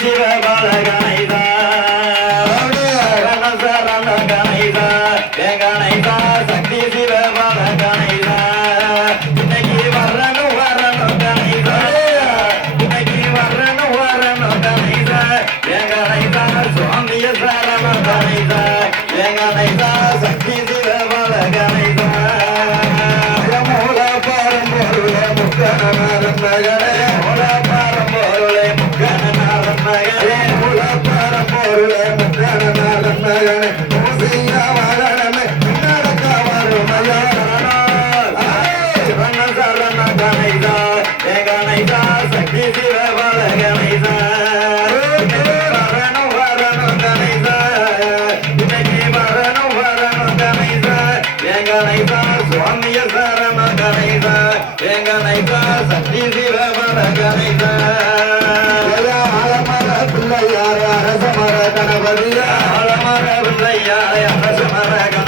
சிவ பாலகனைதா சரண கனைதா கனைதா சக்தி சிவ பாலகனைதா இன்னைக்கு வரணும் வரணும் கனைதா இன்னைக்கு வரணும் வரணும் கனைதா கனைதா சுவாமிய சரண கனைதா கனைதா சக்தி சக்தி திரவர கவிதா ஆலமர பிள்ளையார அரசமர கணபதியா ஆலமர பிள்ளையார அரசமர கணபதி.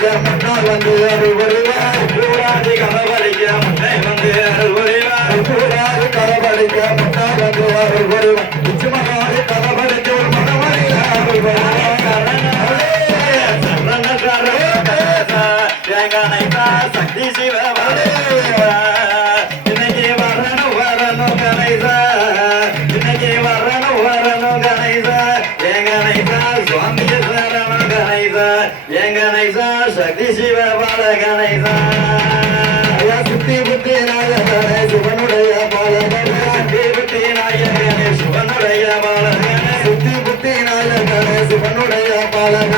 வலிக்க முன்னால் வந்து அருள் வருவார் கூடாது கதவழிக்க முன்னே வந்து அருள் வருவார் கூடாது கதவழிக்க முன்னால் இன்னைக்கு வரணும் வரணும் கரைசா இன்னைக்கு வர தான் சக்தி சிவ பாலகனை தான் சுத்தி புத்தி நாயகனை சிவனுடைய பாலகனை. சுத்தி புத்தி நாயகனை சிவனுடைய பாலகனை. சுத்தி புத்தி நாயகனை சிவனுடைய பாலகனை.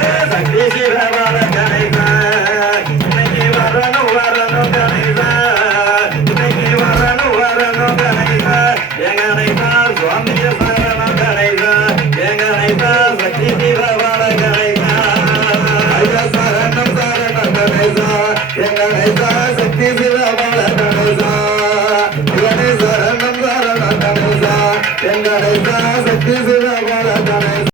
casa aqui.